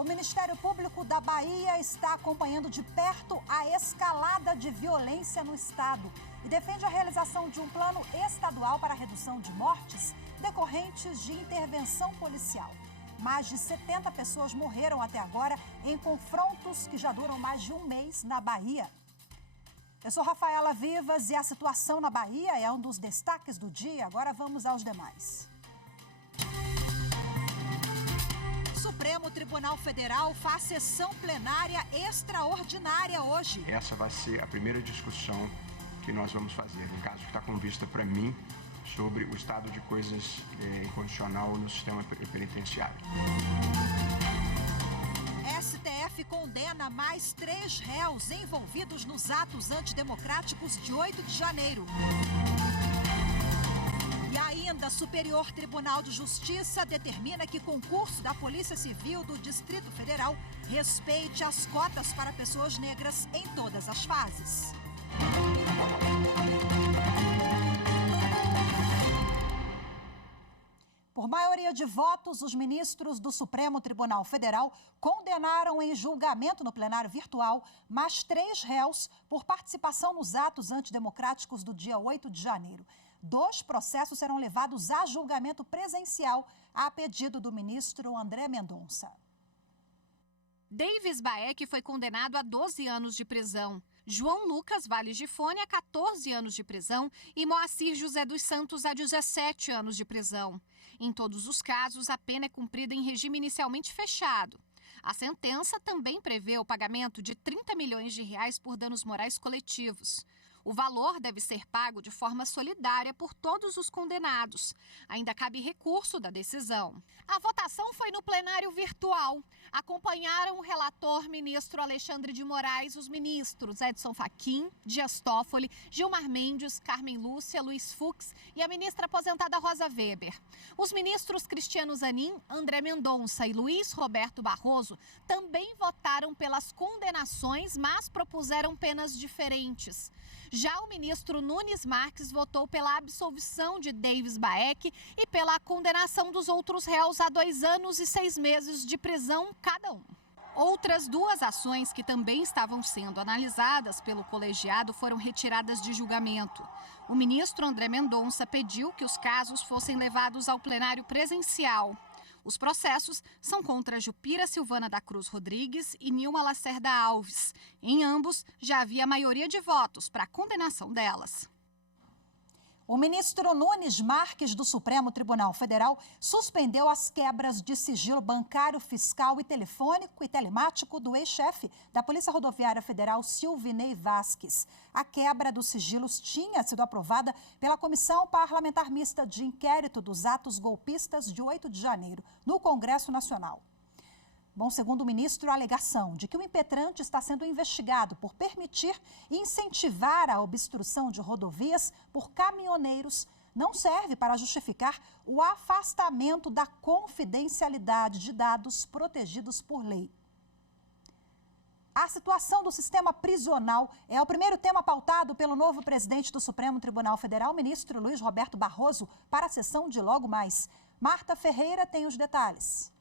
O Ministério Público da Bahia está acompanhando de perto a escalada de violência no estado e defende a realização de um plano estadual para a redução de mortes decorrentes de intervenção policial. Mais de 70 pessoas morreram até agora em confrontos que já duram mais de um mês na Bahia. Eu sou Rafaela Vivas e a situação na Bahia é um dos destaques do dia. Agora vamos aos demais. Supremo Tribunal Federal faz sessão plenária extraordinária hoje. Essa vai ser a primeira discussão que nós vamos fazer, no caso que está com vista para mim, sobre o estado de coisas incondicional no sistema penitenciário. STF condena mais 3 réus envolvidos nos atos antidemocráticos de 8 de janeiro. E ainda, Superior Tribunal de Justiça determina que concurso da Polícia Civil do Distrito Federal respeite as cotas para pessoas negras em todas as fases. Por maioria de votos, os ministros do Supremo Tribunal Federal condenaram em julgamento no plenário virtual mais 3 réus por participação nos atos antidemocráticos do dia 8 de janeiro. 2 processos serão levados a julgamento presencial a pedido do ministro André Mendonça. Davis Baek foi condenado a 12 anos de prisão. João Lucas Valles de Fone a 14 anos de prisão e Moacir José dos Santos a 17 anos de prisão. Em todos os casos, a pena é cumprida em regime inicialmente fechado. A sentença também prevê o pagamento de 30 milhões de reais por danos morais coletivos. O valor deve ser pago de forma solidária por todos os condenados. Ainda cabe recurso da decisão. A votação foi no plenário virtual. Acompanharam o relator ministro Alexandre de Moraes, os ministros Edson Fachin, Dias Toffoli, Gilmar Mendes, Carmen Lúcia, Luiz Fux e a ministra aposentada Rosa Weber. Os ministros Cristiano Zanin, André Mendonça e Luiz Roberto Barroso também votaram pelas condenações, mas propuseram penas diferentes. Já o ministro Nunes Marques votou pela absolvição de Davis Baek e pela condenação dos outros réus a 2 anos e 6 meses de prisão cada um. Outras 2 ações que também estavam sendo analisadas pelo colegiado foram retiradas de julgamento. O ministro André Mendonça pediu que os casos fossem levados ao plenário presencial. Os processos são contra Jupira Silvana da Cruz Rodrigues e Nilma Lacerda Alves. Em ambos, já havia maioria de votos para a condenação delas. O ministro Nunes Marques, do Supremo Tribunal Federal, suspendeu as quebras de sigilo bancário, fiscal e telefônico e telemático do ex-chefe da Polícia Rodoviária Federal, Silvinei Vasques. A quebra dos sigilos tinha sido aprovada pela Comissão Parlamentar Mista de Inquérito dos Atos Golpistas de 8 de janeiro, no Congresso Nacional. Bom, segundo o ministro, a alegação de que o impetrante está sendo investigado por permitir e incentivar a obstrução de rodovias por caminhoneiros não serve para justificar o afastamento da confidencialidade de dados protegidos por lei. A situação do sistema prisional é o primeiro tema pautado pelo novo presidente do Supremo Tribunal Federal, ministro Luiz Roberto Barroso, para a sessão de logo mais. Marta Ferreira tem os detalhes.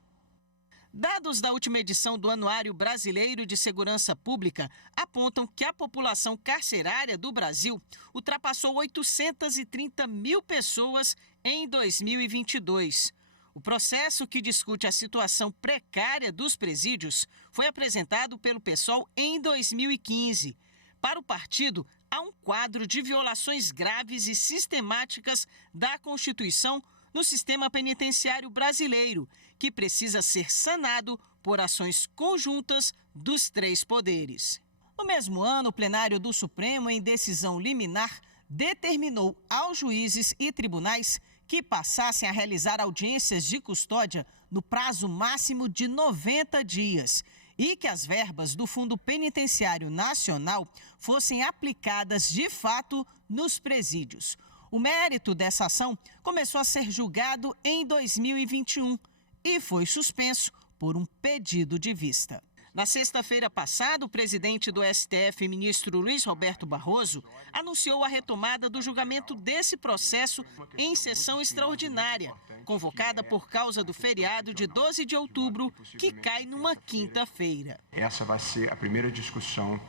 Dados da última edição do Anuário Brasileiro de Segurança Pública apontam que a população carcerária do Brasil ultrapassou 830 mil pessoas em 2022. O processo que discute a situação precária dos presídios foi apresentado pelo PSOL em 2015. Para o partido, há um quadro de violações graves e sistemáticas da Constituição no sistema penitenciário brasileiro, que precisa ser sanado por ações conjuntas dos 3 poderes. No mesmo ano, o plenário do Supremo, em decisão liminar, determinou aos juízes e tribunais que passassem a realizar audiências de custódia no prazo máximo de 90 dias e que as verbas do Fundo Penitenciário Nacional fossem aplicadas de fato nos presídios. O mérito dessa ação começou a ser julgado em 2021 e foi suspenso por um pedido de vista. Na sexta-feira passada, o presidente do STF, ministro Luiz Roberto Barroso, anunciou a retomada do julgamento desse processo em sessão extraordinária, convocada por causa do feriado de 12 de outubro, que cai numa quinta-feira. Essa vai ser a primeira discussão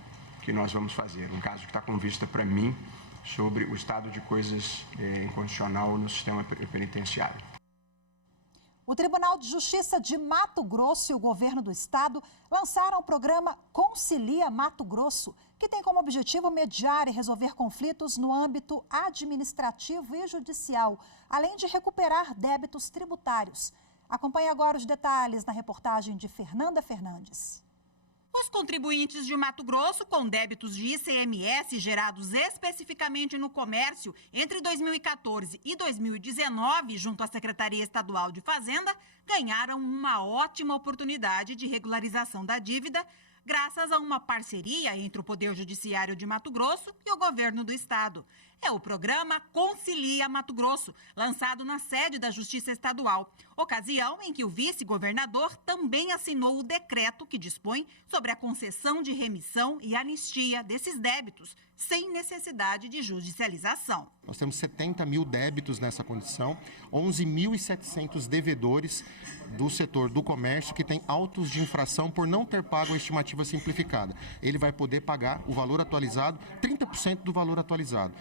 que nós vamos fazer, um caso que está com vista para mim sobre o estado de coisas inconstitucional no sistema penitenciário. O Tribunal de Justiça de Mato Grosso e o governo do estado lançaram o programa Concilia Mato Grosso, que tem como objetivo mediar e resolver conflitos no âmbito administrativo e judicial, além de recuperar débitos tributários. Acompanhe agora os detalhes na reportagem de Fernanda Fernandes. Os contribuintes de Mato Grosso com débitos de ICMS gerados especificamente no comércio entre 2014 e 2019, junto à Secretaria Estadual de Fazenda, ganharam uma ótima oportunidade de regularização da dívida, graças a uma parceria entre o Poder Judiciário de Mato Grosso e o governo do estado. É o programa Concilia Mato Grosso, lançado na sede da Justiça Estadual, ocasião em que o vice-governador também assinou o decreto que dispõe sobre a concessão de remissão e anistia desses débitos, sem necessidade de judicialização. Nós temos 70 mil débitos nessa condição, 11.700 devedores do setor do comércio que têm autos de infração por não ter pago a estimativa simplificada. Ele vai poder pagar o valor atualizado, 30% do valor atualizado,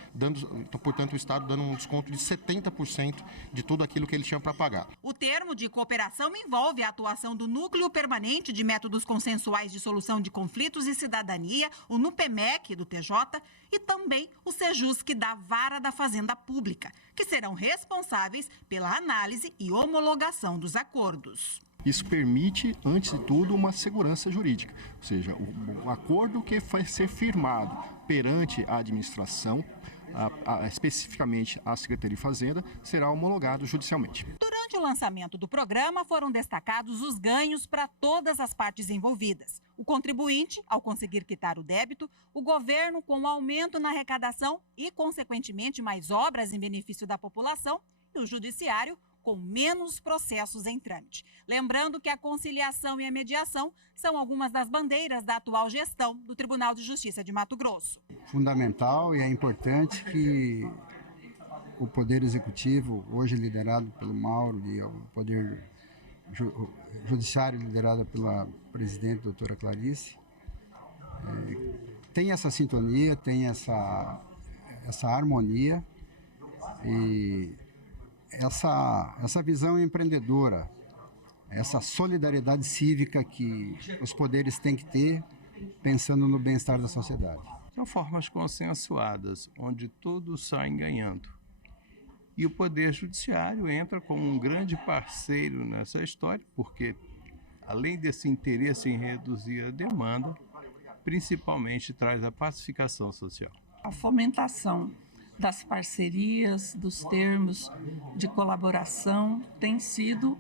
portanto, o Estado dando um desconto de 70% de tudo aquilo que ele tinha para pagar. O termo de cooperação envolve a atuação do Núcleo Permanente de Métodos Consensuais de Solução de Conflitos e Cidadania, o NUPEMEC do TJ, e também o SEJUSC da Vara da Fazenda Pública, que serão responsáveis pela análise e homologação dos acordos. Isso permite, antes de tudo, uma segurança jurídica, ou seja, o acordo que vai ser firmado perante a administração, especificamente a Secretaria de Fazenda, será homologado judicialmente. Durante o lançamento do programa, foram destacados os ganhos para todas as partes envolvidas. O contribuinte, ao conseguir quitar o débito, o governo com um aumento na arrecadação e, consequentemente, mais obras em benefício da população, e o judiciário com menos processos em trâmite. Lembrando que a conciliação e a mediação são algumas das bandeiras da atual gestão do Tribunal de Justiça de Mato Grosso. Fundamental e é importante que o Poder Executivo, hoje liderado pelo Mauro, e o Poder Judiciário liderado pela presidente, doutora Clarice, tem essa sintonia, tem essa harmonia e essa visão empreendedora, essa solidariedade cívica que os poderes têm que ter, pensando no bem-estar da sociedade. São formas consensuadas, onde todos saem ganhando. E o Poder Judiciário entra como um grande parceiro nessa história, porque, além desse interesse em reduzir a demanda, principalmente traz a pacificação social. A fomentação das parcerias, dos termos de colaboração, tem sido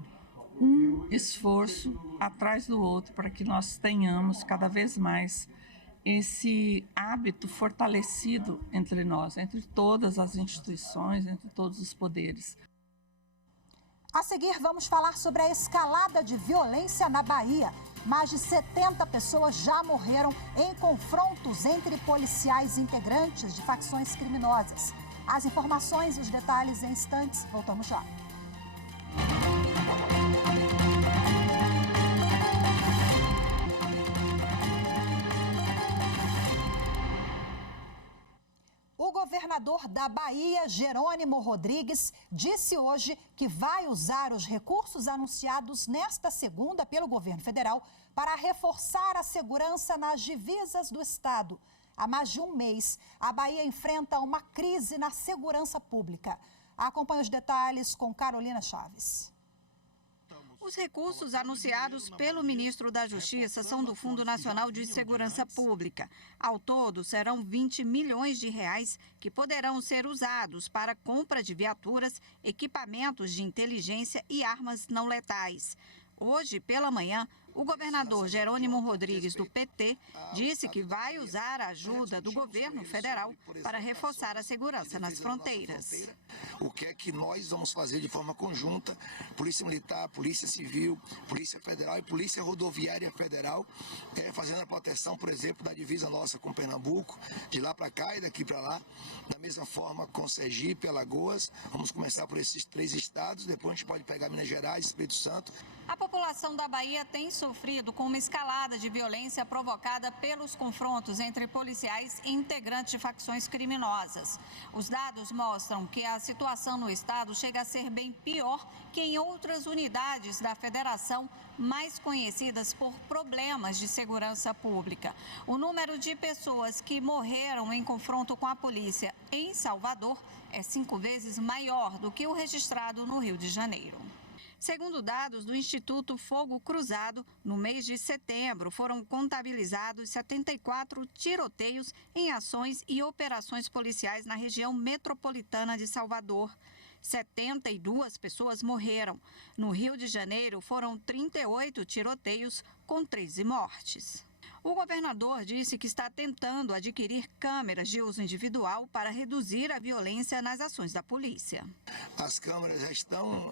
um esforço atrás do outro para que nós tenhamos cada vez mais esse hábito fortalecido entre nós, entre todas as instituições, entre todos os poderes. A seguir, vamos falar sobre a escalada de violência na Bahia. Mais de 70 pessoas já morreram em confrontos entre policiais integrantes de facções criminosas. As informações e os detalhes em instantes. Voltamos já. O governador da Bahia, Jerônimo Rodrigues, disse hoje que vai usar os recursos anunciados nesta segunda pelo governo federal para reforçar a segurança nas divisas do estado. Há mais de um mês, a Bahia enfrenta uma crise na segurança pública. Acompanhe os detalhes com Carolina Chaves. Os recursos anunciados pelo ministro da Justiça são do Fundo Nacional de Segurança Pública. Ao todo, serão 20 milhões de reais que poderão ser usados para compra de viaturas, equipamentos de inteligência e armas não letais. Hoje, pela manhã, O governador Jerônimo Rodrigues, do PT, disse que vai usar a ajuda do governo federal para reforçar a segurança nas fronteiras. O que é que nós vamos fazer de forma conjunta, Polícia Militar, Polícia Civil, Polícia Federal e Polícia Rodoviária Federal, fazendo a proteção, por exemplo, da divisa nossa com Pernambuco, de lá para cá e daqui para lá, da mesma forma com Sergipe, Alagoas. Vamos começar por esses 3 estados, depois a gente pode pegar Minas Gerais, Espírito Santo. A população da Bahia tem sofrido com uma escalada de violência provocada pelos confrontos entre policiais e integrantes de facções criminosas. Os dados mostram que a situação no estado chega a ser bem pior que em outras unidades da federação mais conhecidas por problemas de segurança pública. O número de pessoas que morreram em confronto com a polícia em Salvador é 5 vezes maior do que o registrado no Rio de Janeiro. Segundo dados do Instituto Fogo Cruzado, no mês de setembro foram contabilizados 74 tiroteios em ações e operações policiais na região metropolitana de Salvador. 72 pessoas morreram. No Rio de Janeiro foram 38 tiroteios com 13 mortes. O governador disse que está tentando adquirir câmeras de uso individual para reduzir a violência nas ações da polícia. As câmeras já estão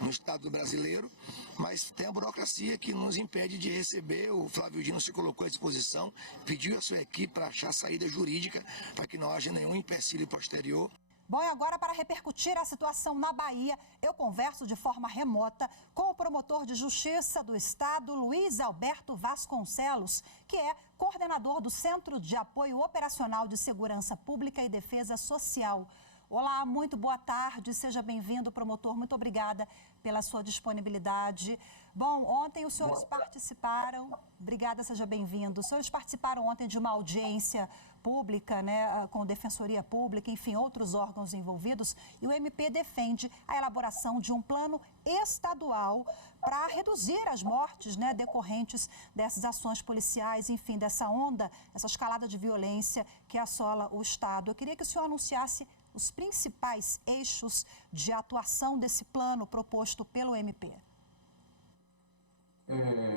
no Estado brasileiro, mas tem a burocracia que nos impede de receber. O Flávio Dino se colocou à disposição, pediu a sua equipe para achar saída jurídica para que não haja nenhum empecilho posterior. Bom, e agora, para repercutir a situação na Bahia, eu converso de forma remota com o promotor de justiça do estado, Luiz Alberto Vasconcelos, que é coordenador do Centro de Apoio Operacional de Segurança Pública e Defesa Social. Olá, muito boa tarde, seja bem-vindo, promotor, muito obrigada pela sua disponibilidade. Bom, ontem os senhores participaram, obrigada, seja bem-vindo. Os senhores participaram ontem de uma audiência pública, né, com Defensoria Pública, enfim, outros órgãos envolvidos, e o MP defende a elaboração de um plano estadual para reduzir as mortes, né, decorrentes dessas ações policiais, enfim, dessa onda, essa escalada de violência que assola o Estado. Eu queria que o senhor anunciasse os principais eixos de atuação desse plano proposto pelo MP.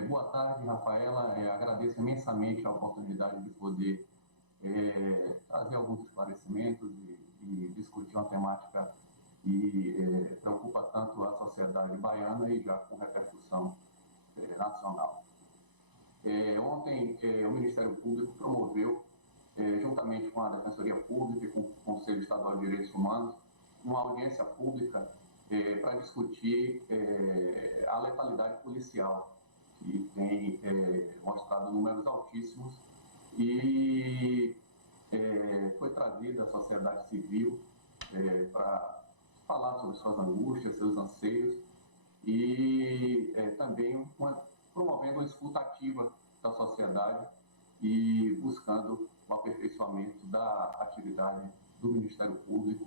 Boa tarde, Rafaela. Agradeço imensamente a oportunidade de poder trazer alguns esclarecimentos e discutir uma temática que preocupa tanto a sociedade baiana e já com repercussão nacional. Ontem, o Ministério Público promoveu, juntamente com a Defensoria Pública e com o Conselho Estadual de Direitos Humanos, uma audiência pública para discutir a letalidade policial, que tem mostrado números altíssimos, e foi trazida a sociedade civil para falar sobre suas angústias, seus anseios, e também promovendo uma escuta ativa da sociedade e buscando o aperfeiçoamento da atividade do Ministério Público,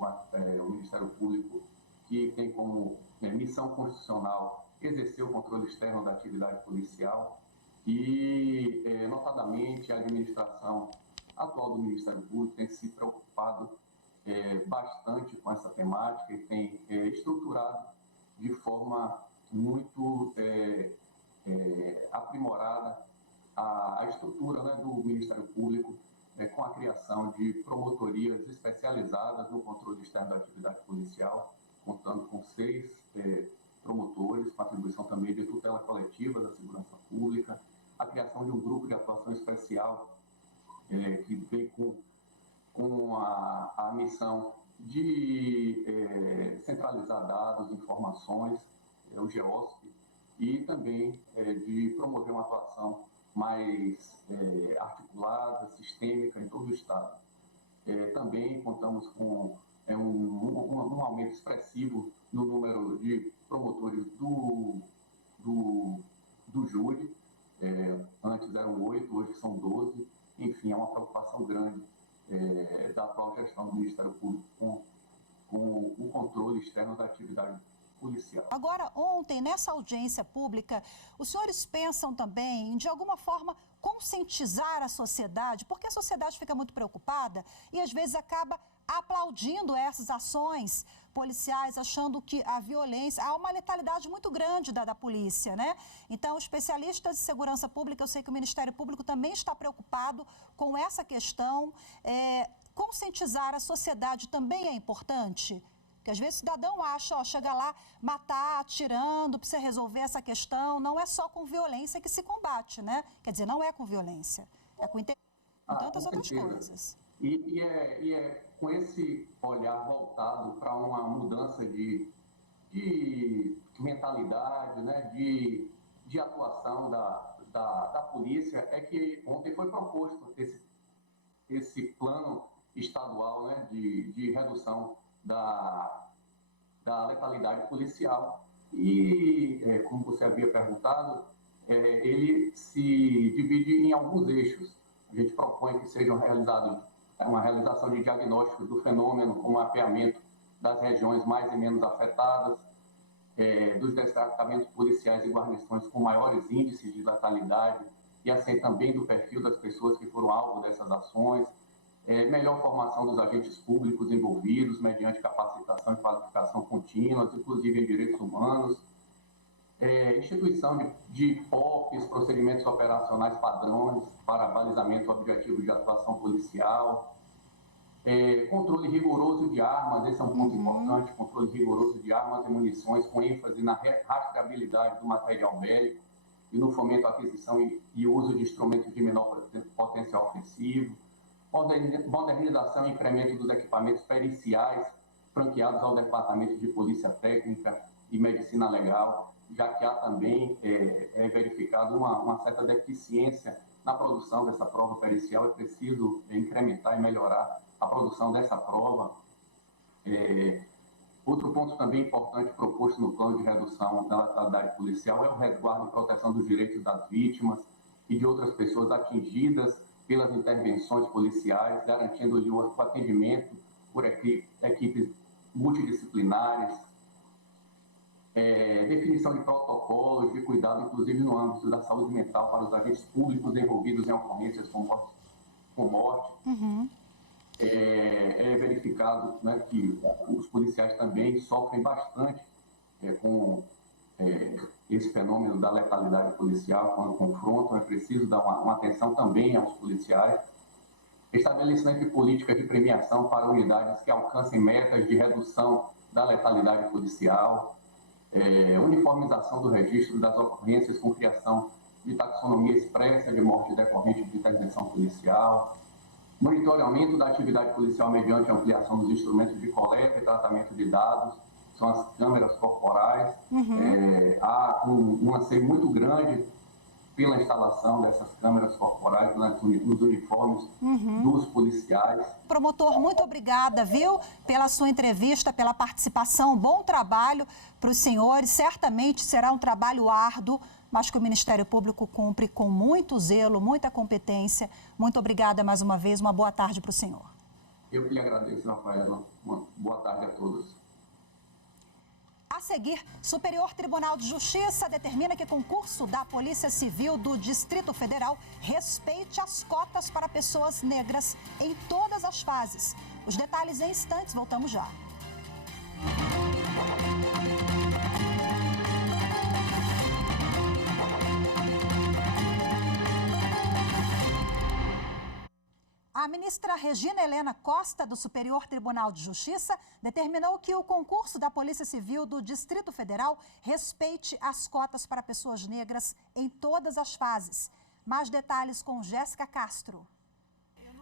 o Ministério Público que tem como missão constitucional exercer o controle externo da atividade policial e, notadamente, a administração atual do Ministério Público tem se preocupado bastante com essa temática e tem estruturado de forma muito aprimorada a estrutura, né, do Ministério Público, com a criação de promotorias especializadas no controle externo da atividade policial, contando com 6 promotores, com atribuição também de tutela coletiva da segurança pública, a criação de um grupo de atuação especial que vem com a missão de centralizar dados, informações, o GEOSP, e também de promover uma atuação mais articulada, sistêmica em todo o Estado. Também contamos com um aumento expressivo no número de promotores do júri. Antes eram 8, hoje são 12. Enfim, é uma preocupação grande da atual gestão do Ministério Público com o controle externo da atividade policial. Agora, ontem, nessa audiência pública, os senhores pensam também em, de alguma forma, conscientizar a sociedade, porque a sociedade fica muito preocupada e, às vezes, acaba aplaudindo essas ações policiais achando que a violência... Há uma letalidade muito grande da polícia, né? Então, especialistas de segurança pública, eu sei que o Ministério Público também está preocupado com essa questão. Conscientizar a sociedade também é importante? Porque às vezes o cidadão acha, chega lá, matar, atirando, precisa resolver essa questão. Não é só com violência que se combate, né? Quer dizer, não é com violência, é com tantas outras coisas. E é com esse olhar voltado para uma mudança de mentalidade, né? de atuação da polícia, é que ontem foi proposto esse plano estadual, né? de redução da letalidade policial. E, como você havia perguntado, ele se divide em alguns eixos. A gente propõe que sejam realizados uma realização de diagnósticos do fenômeno, com mapeamento das regiões mais e menos afetadas, dos destacamentos policiais e guarnições com maiores índices de letalidade, e assim também do perfil das pessoas que foram alvo dessas ações, melhor formação dos agentes públicos envolvidos, mediante capacitação e qualificação contínuas, inclusive em direitos humanos, instituição de POPs, procedimentos operacionais padrões para balizamento objetivo de atuação policial, controle rigoroso de armas, esse é um ponto importante, controle rigoroso de armas e munições, com ênfase na rastreabilidade do material bélico e no fomento à aquisição e uso de instrumentos de menor potencial ofensivo, modernização e incremento dos equipamentos periciais franqueados ao Departamento de Polícia Técnica e Medicina Legal, já que há também verificado uma certa deficiência na produção dessa prova pericial. É preciso incrementar e melhorar a produção dessa prova. Outro ponto também importante proposto no plano de redução da letalidade policial é o resguardo e proteção dos direitos das vítimas e de outras pessoas atingidas pelas intervenções policiais, garantindo-lhe o atendimento por equipes multidisciplinares, definição de protocolos de cuidado, inclusive no âmbito da saúde mental para os agentes públicos envolvidos em ocorrências com morte. É verificado, né, que os policiais também sofrem bastante com esse fenômeno da letalidade policial quando confrontam. É preciso dar uma atenção também aos policiais. Estabelecimento de políticas de premiação para unidades que alcancem metas de redução da letalidade policial, uniformização do registro das ocorrências com criação de taxonomia expressa de morte decorrente de intervenção policial, monitoramento da atividade policial mediante ampliação dos instrumentos de coleta e tratamento de dados, são as câmeras corporais. Há um anseio muito grande pela instalação dessas câmeras corporais nos uniformes dos policiais. Promotor, muito obrigada, viu, pela sua entrevista, pela participação. Bom trabalho para os senhores. Certamente será um trabalho árduo, mas que o Ministério Público cumpre com muito zelo, muita competência. Muito obrigada mais uma vez. Uma boa tarde para o senhor. Eu que lhe agradeço, Rafaela. Uma boa tarde a todos. A seguir, Superior Tribunal de Justiça determina que concurso da Polícia Civil do Distrito Federal respeite as cotas para pessoas negras em todas as fases. Os detalhes em instantes, voltamos já. A ministra Regina Helena Costa, do Superior Tribunal de Justiça, determinou que o concurso da Polícia Civil do Distrito Federal respeite as cotas para pessoas negras em todas as fases. Mais detalhes com Jéssica Castro.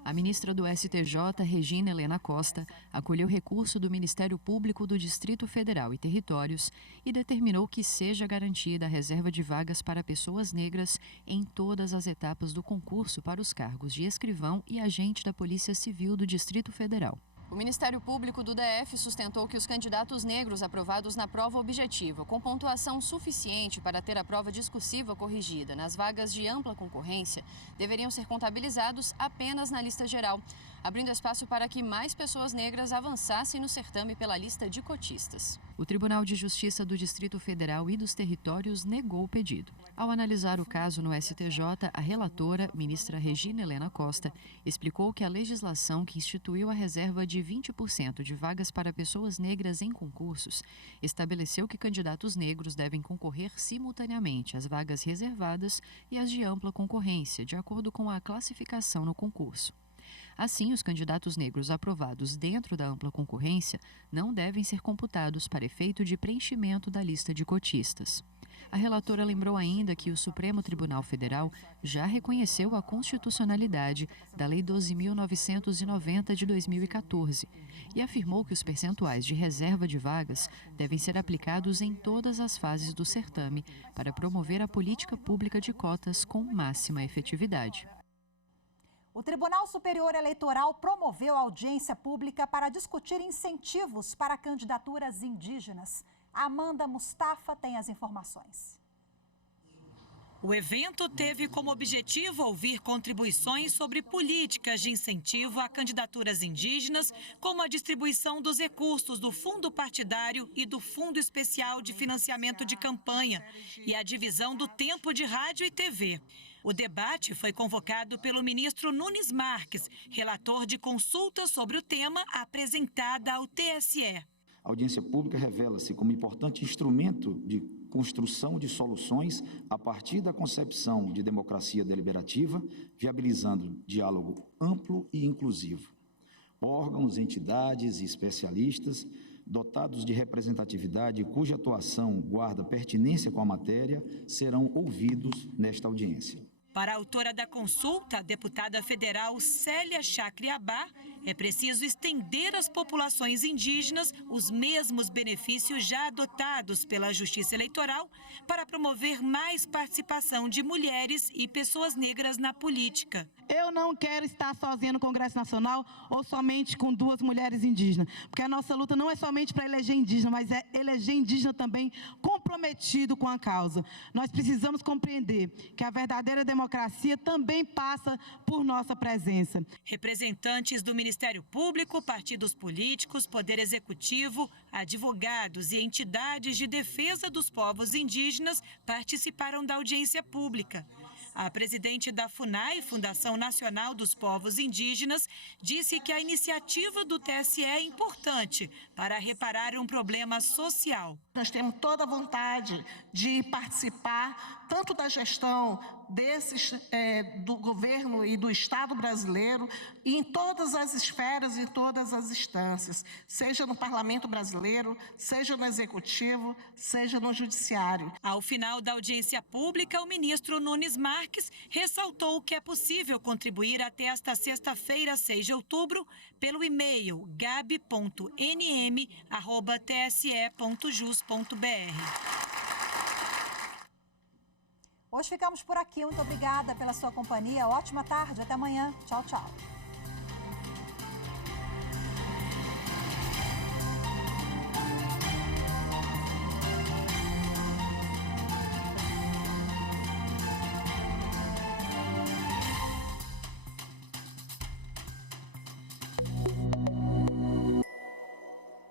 A ministra do STJ, Regina Helena Costa, acolheu recurso do Ministério Público do Distrito Federal e Territórios e determinou que seja garantida a reserva de vagas para pessoas negras em todas as etapas do concurso para os cargos de escrivão e agente da Polícia Civil do Distrito Federal. O Ministério Público do DF sustentou que os candidatos negros aprovados na prova objetiva, com pontuação suficiente para ter a prova discursiva corrigida nas vagas de ampla concorrência, deveriam ser contabilizados apenas na lista geral, abrindo espaço para que mais pessoas negras avançassem no certame pela lista de cotistas. O Tribunal de Justiça do Distrito Federal e dos Territórios negou o pedido. Ao analisar o caso no STJ, a relatora, ministra Regina Helena Costa, explicou que a legislação que instituiu a reserva de 20% de vagas para pessoas negras em concursos estabeleceu que candidatos negros devem concorrer simultaneamente às vagas reservadas e às de ampla concorrência, de acordo com a classificação no concurso. Assim, os candidatos negros aprovados dentro da ampla concorrência não devem ser computados para efeito de preenchimento da lista de cotistas. A relatora lembrou ainda que o Supremo Tribunal Federal já reconheceu a constitucionalidade da Lei 12.990 de 2014 e afirmou que os percentuais de reserva de vagas devem ser aplicados em todas as fases do certame para promover a política pública de cotas com máxima efetividade. O Tribunal Superior Eleitoral promoveu audiência pública para discutir incentivos para candidaturas indígenas. Amanda Mustafa tem as informações. O evento teve como objetivo ouvir contribuições sobre políticas de incentivo a candidaturas indígenas, como a distribuição dos recursos do Fundo Partidário e do Fundo Especial de Financiamento de Campanha e a divisão do tempo de rádio e TV. O debate foi convocado pelo ministro Nunes Marques, relator de consulta sobre o tema apresentada ao TSE. A audiência pública revela-se como importante instrumento de construção de soluções a partir da concepção de democracia deliberativa, viabilizando diálogo amplo e inclusivo. Órgãos, entidades e especialistas dotados de representatividade cuja atuação guarda pertinência com a matéria serão ouvidos nesta audiência. Para a autora da consulta, a deputada federal Célia Chacriabá, é preciso estender às populações indígenas os mesmos benefícios já adotados pela Justiça Eleitoral para promover mais participação de mulheres e pessoas negras na política. Eu não quero estar sozinha no Congresso Nacional ou somente com 2 mulheres indígenas, porque a nossa luta não é somente para eleger indígena, mas é eleger indígena também comprometido com a causa. Nós precisamos compreender que a verdadeira democracia também passa por nossa presença. Representantes do Ministério Público, partidos políticos, Poder Executivo, advogados e entidades de defesa dos povos indígenas participaram da audiência pública. A presidente da FUNAI, Fundação Nacional dos Povos Indígenas, disse que a iniciativa do TSE é importante para reparar um problema social. Nós temos toda a vontade de participar tanto da gestão do governo e do Estado brasileiro e em todas as esferas, em todas as instâncias, seja no Parlamento brasileiro, seja no Executivo, seja no Judiciário. Ao final da audiência pública, o ministro Nunes Marques ressaltou que é possível contribuir até esta sexta-feira, 6 de outubro, pelo e-mail gabi.nm@tse.jus.br. Hoje ficamos por aqui. Muito obrigada pela sua companhia. Ótima tarde. Até amanhã. Tchau, tchau.